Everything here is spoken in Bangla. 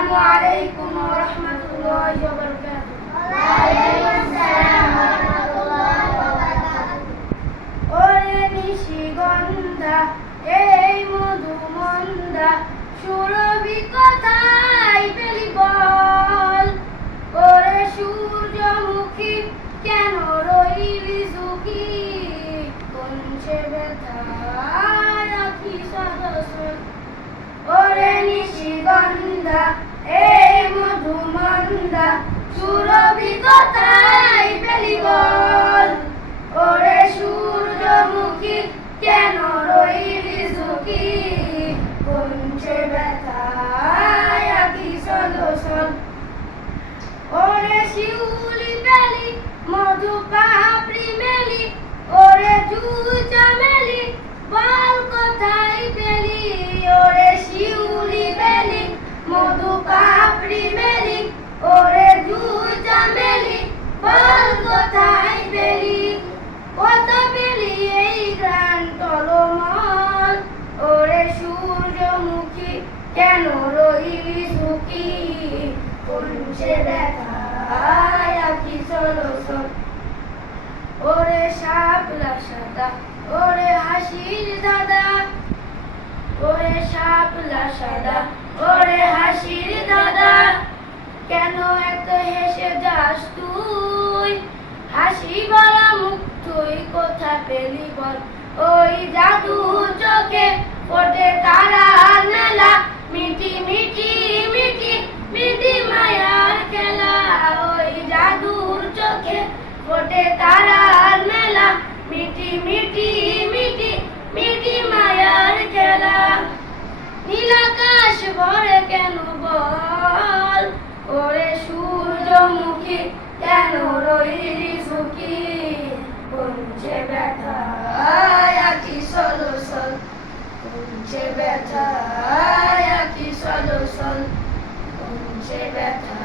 আসসালামু আলাইকুম ওয়া রাহমাতুল্লাহি ওয়া বারাকাতুহু। ওরে নিশিগন্ধা এই মধুমন্দা সুরভি কোথায় পেলি বল? ওরে সূর্যমুখী কেন রইলি ঝুঁকি? কোন সে ব্যথায় আঁখি সরসর। ওরে নিশিগন্ধা এই মধুমন্দা সুরভি কোথায় পেলি বল? ওরে সূর্যমুখী কেন রইলি ঝুঁকি? কোন সে ব্যথায় আঁখি সরসর। ওরে শিউলি বেলি মধু পাপড়ি মেলি, ওরে জুই চামেলি বল কোথায় পেলি? ওরে শিউলি বেলি মধু পাপড়ি মেলি, ওরে জুই চামেলি বল কোথায় পেলি? কত পেলি এই গ্রান টলমল? ওরে সূর্যমুখী কেন রইলি ঝুঁকি? কোন সে ব্যথায় আঁখি সরসর। ওরে শাপলা সাদা ওরে হাসির দাদা, ওরে শাপলা সাদা ওরে হাসির দাদা, কেন এত হেসে যাস তুই? হাসি ভরা মুখ তুই কোথা পেলি বল? ওই জাদু চোখে ফোটে তারার মেলা, মিটি মিটি মিটি মিটি মায়ার খেলা। ওই জাদুর চোখে ফোটে তারার মেলা, মিটি মিটি মিটি মিটি মায়ার খেলা। নীল আকাশ ভরে কেন বল? ওরে সূর্যমুখী কেন রইলি ঝুঁকি? কোন সে ব্যথায় আঁখি সরসর। কোন সে ব্যথায় আঁখি সরসর। কোন সে ব্যথা